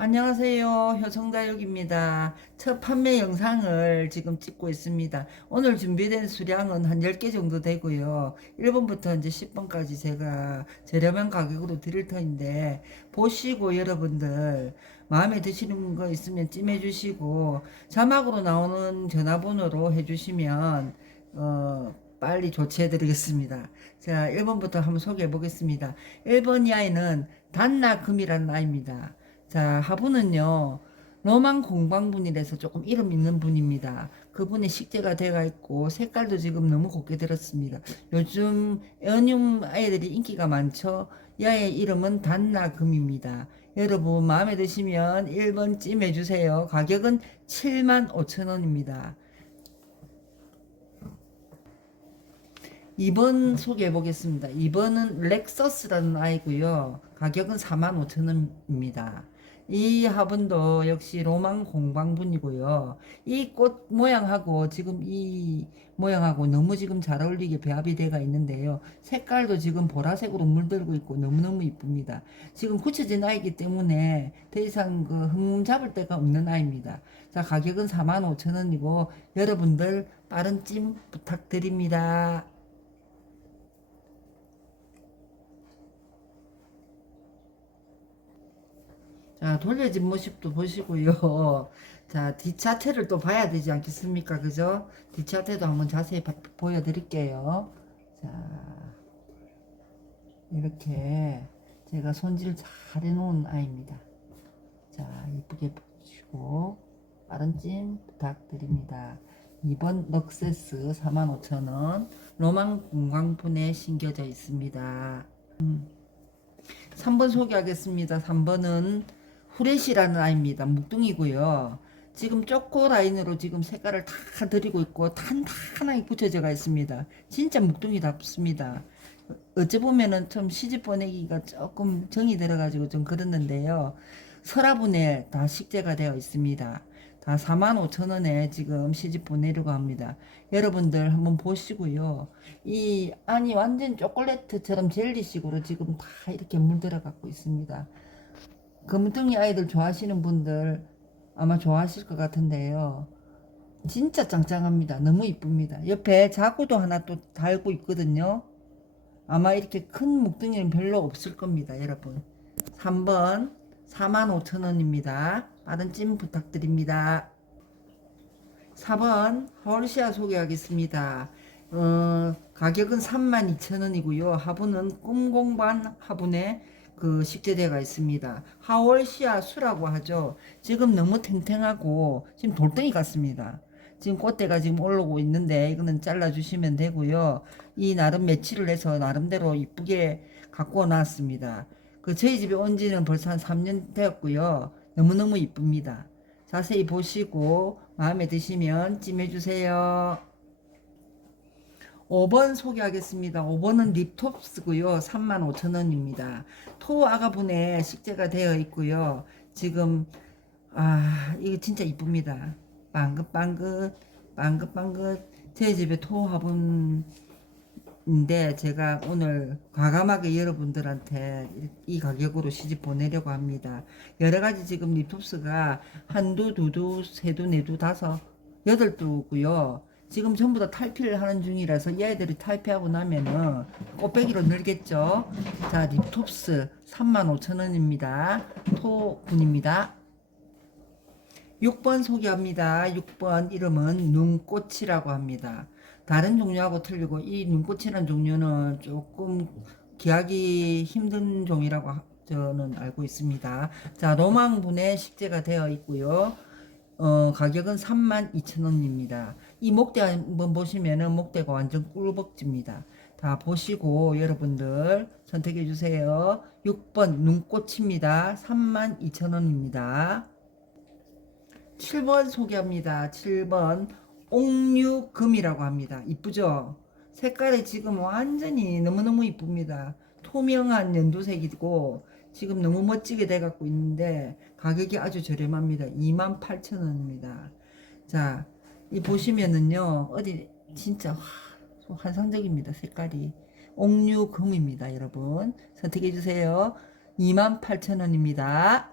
안녕하세요. 효성다육입니다. 첫 판매 영상을 지금 찍고 있습니다. 오늘 준비된 수량은 한 10개 정도 되고요. 1번부터 이제 10번까지 제가 저렴한 가격으로 드릴 터인데, 보시고 여러분들 마음에 드시는 거 있으면 찜해 주시고, 자막으로 나오는 전화번호로 해 주시면, 어, 빨리 조치해 드리겠습니다. 자, 1번부터 한번 소개해 보겠습니다. 1번 이 아이는 단나금이라는 아이입니다. 자, 하부는요, 로만 공방분이라서 조금 이름 있는 분입니다. 그분의 식재가 되어 있고, 색깔도 지금 너무 곱게 들었습니다. 요즘 애니움 아이들이 인기가 많죠? 이 아이의 이름은 단나금입니다. 여러분, 마음에 드시면 1번 찜해주세요. 가격은 7만 5천 원입니다. 2번 소개해 보겠습니다. 2번은 렉서스라는 아이고요. 가격은 4만 5천 원입니다. 이 화분도 역시 로망 공방분이고요. 이 꽃 모양하고 지금 이 모양하고 너무 지금 잘 어울리게 배합이 되어 있는데요. 색깔도 지금 보라색으로 물들고 있고 너무너무 이쁩니다. 지금 굳혀진 아이기 때문에 더 이상 그흠 잡을 데가 없는 아이입니다. 자, 가격은 4만 5천 원이고 여러분들 빠른 찜 부탁드립니다. 자, 돌려진 모습도 보시고요. 자, 뒷차체를 또 봐야 되지 않겠습니까? 그죠? 뒷차체도 한번 자세히 바- 보여드릴게요. 자, 이렇게 제가 손질 잘 해놓은 아이입니다. 자, 이쁘게 보시고, 빠른 찜 부탁드립니다. 2번 넉세스 45,000원, 로망 공광분에 심겨져 있습니다. 3번 소개하겠습니다. 3번은 후레시라는 아이입니다. 묵둥이고요. 지금 쪼꼬 라인으로 지금 색깔을 다 드리고 있고 탄탄하게 붙여져가 있습니다. 진짜 묵둥이답습니다. 어찌 보면은 좀 시집 보내기가 조금 정이 들어가지고 좀 그랬는데요. 서라분에 다 식재가 되어 있습니다. 다 45,000원에 지금 시집 보내려고 합니다. 여러분들 한번 보시고요. 이 안이 완전 초콜릿처럼 젤리식으로 지금 다 이렇게 물들어 갖고 있습니다. 금등이 아이들 좋아하시는 분들 아마 좋아하실 것 같은데요. 진짜 짱짱합니다. 너무 이쁩니다. 옆에 자구도 하나 또 달고 있거든요. 아마 이렇게 큰 묵둥이는 별로 없을 겁니다, 여러분. 3번 45,000원입니다. 빠른 찜 부탁드립니다. 4번 헐시아 소개하겠습니다. 어, 가격은 32,000원이고요. 화분은 꿈공반 화분에 그 식재대가 있습니다. 하월시아 수라고 하죠. 지금 너무 탱탱하고 지금 돌덩이 같습니다. 지금 꽃대가 지금 올라오고 있는데 이거는 잘라주시면 되고요. 이 나름 매치를 해서 나름대로 이쁘게 갖고 놨습니다. 그 저희 집에 온 지는 벌써 한 3년 되었고요. 너무너무 이쁩니다. 자세히 보시고 마음에 드시면 찜해주세요. 5번 소개하겠습니다. 5번은 립톱스고요. 35,000원입니다. 토 아가분에 식재가 되어 있고요. 지금 아 이거 진짜 이쁩니다. 빵긋빵긋 빵긋빵긋 제 집에 토 화분인데 제가 오늘 과감하게 여러분들한테 이- 이 가격으로 시집 보내려고 합니다. 여러 가지 지금 립톱스가 한두 두두 세두 네두 다섯 여덟 두고요. 지금 전부 다 탈피를 하는 중이라서 이 아이들이 탈피하고 나면은 꽃배기로 늘겠죠. 자, 립톱스 35,000원입니다. 토분입니다. 6번 소개합니다. 6번 이름은 눈꽃이라고 합니다. 다른 종류하고 틀리고 이 눈꽃이라는 종류는 조금 기하기 힘든 종이라고 하- 저는 알고 있습니다. 자, 로망분에 식재가 되어 있고요. 어, 가격은 32,000원입니다. 이 목대 한번 보시면은 목대가 완전 꿀벅집니다. 다 보시고 여러분들 선택해 주세요. 6번 눈꽃입니다. 32,000원입니다. 7번 소개합니다. 7번 옥류금이라고 합니다. 이쁘죠? 색깔이 지금 완전히 너무너무 이쁩니다. 투명한 연두색이고 지금 너무 멋지게 돼 갖고 있는데 가격이 아주 저렴합니다. 28,000원입니다. 자, 이 보시면은요 어디 진짜 와, 환상적입니다. 색깔이 옥류금입니다. 여러분 선택해 주세요. 28,000원입니다.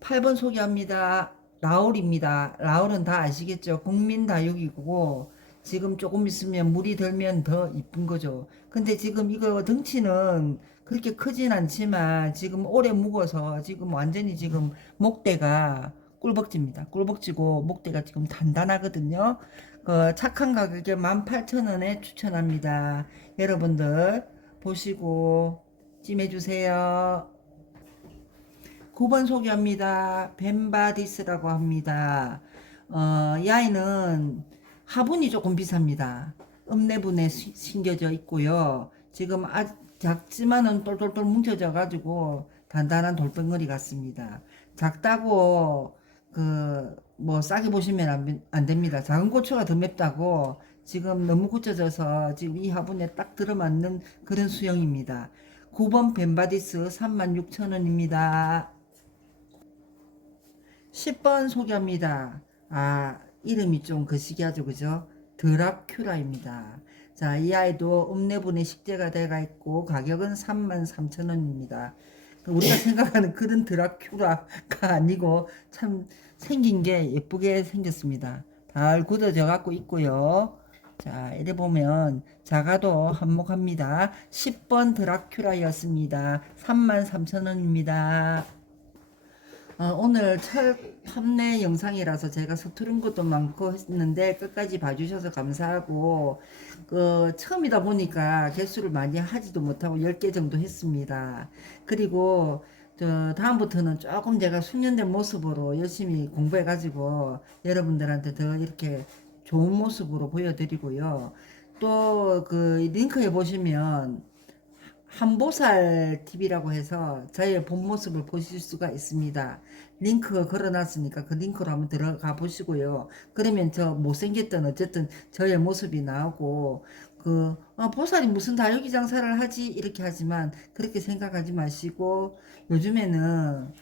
8번 소개합니다. 라울입니다. 라울은 다 아시겠죠? 국민다육이고 지금 조금 있으면 물이 들면 더 이쁜 거죠. 근데 지금 이거 덩치는 그렇게 크진 않지만 지금 오래 묵어서 지금 완전히 지금 목대가 꿀벅지입니다. 꿀벅지고 목대가 지금 단단하거든요. 그 착한 가격에 18,000원에 추천합니다. 여러분들 보시고 찜해주세요. 9번 소개합니다. 벤바디스라고 합니다. 어, 이 아이는 화분이 조금 비쌉니다. 읍내분에 시- 심겨져 있고요. 지금 아, 작지만은 똘똘똘 뭉쳐져 가지고 단단한 돌덩어리 같습니다. 작다고 그 뭐 싸게 보시면 안, 안 됩니다. 작은 고추가 더 맵다고 지금 너무 굳혀져서 지금 이 화분에 딱 들어맞는 그런 수영입니다. 9번 벤바디스 36,000원입니다. 10번 소개합니다. 아, 이름이 좀 거시기하죠, 그죠? 드라큐라입니다. 자, 이 아이도 읍내분에 식재가 돼가 있고, 가격은 33,000원입니다. 우리가 생각하는 그런 드라큐라가 아니고, 참 생긴 게 예쁘게 생겼습니다. 잘 굳어져 갖고 있고요. 자, 이래 보면 작아도 한몫합니다. 10번 드라큐라였습니다. 33,000원입니다. 어, 오늘 첫 판매 영상이라서 제가 서투른 것도 많고 했는데 끝까지 봐주셔서 감사하고 그 처음이다 보니까 개수를 많이 하지도 못하고 10개 정도 했습니다. 그리고 저 다음부터는 조금 제가 숙련된 모습으로 열심히 공부해 가지고 여러분들한테 더 이렇게 좋은 모습으로 보여드리고요. 또 그 링크에 보시면 한보살 TV라고 해서 저의 본 모습을 보실 수가 있습니다. 링크 걸어놨으니까 그 링크로 한번 들어가 보시고요. 그러면 저 못생겼던 어쨌든 저의 모습이 나오고 그 아, 보살이 무슨 다육이 장사를 하지 이렇게 하지만 그렇게 생각하지 마시고 요즘에는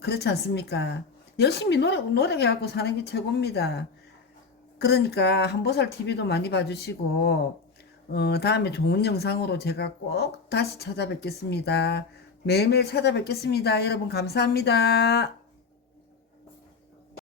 그렇지 않습니까? 열심히 노력 노력해갖고 사는 게 최고입니다. 그러니까 한보살 TV도 많이 봐주시고 어, 다음에 좋은 영상으로 제가 꼭 다시 찾아뵙겠습니다. 매일매일 찾아뵙겠습니다. 여러분 감사합니다.